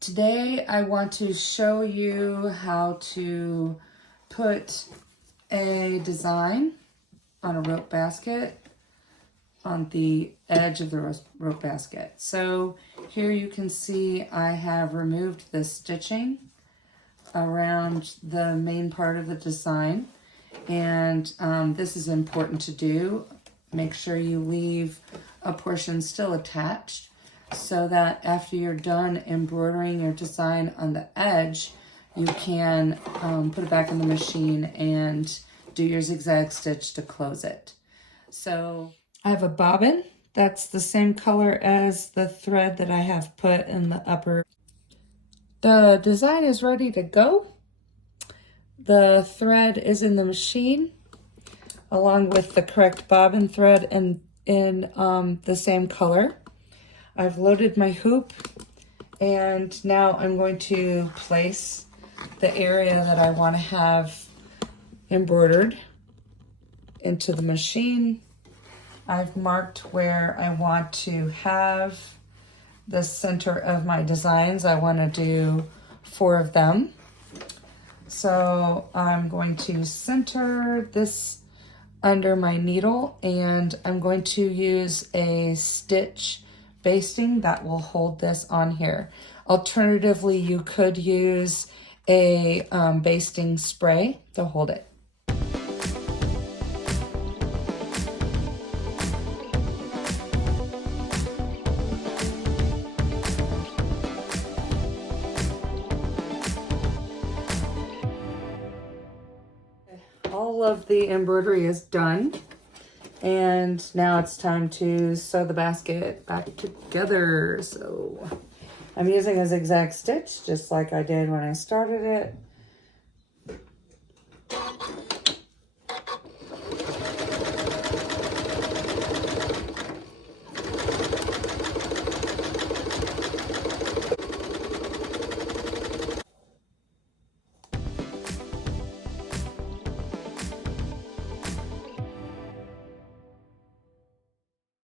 Today I want to show you how to put a design on a rope basket on the edge of the rope basket. So here you can see I have removed the stitching around the main part of the design, and this is important to do. Make sure you leave a portion still attached so that after you're done embroidering your design on the edge, you can put it back in the machine and do your zigzag stitch to close it. So I have a bobbin that's the same color as the thread that I have put in the upper. The design is ready to go. The thread is in the machine along with the correct bobbin thread and in the same color. I've loaded my hoop, and now I'm going to place the area that I want to have embroidered into the machine. I've marked where I want to have the center of my designs. I want to do 4 of them. So I'm going to center this under my needle, and I'm going to use a stitch basting that will hold this on here. Alternatively, you could use a basting spray to hold it. All of the embroidery is done, and now it's time to sew the basket back together. So I'm using a zigzag stitch just like I did when I started it.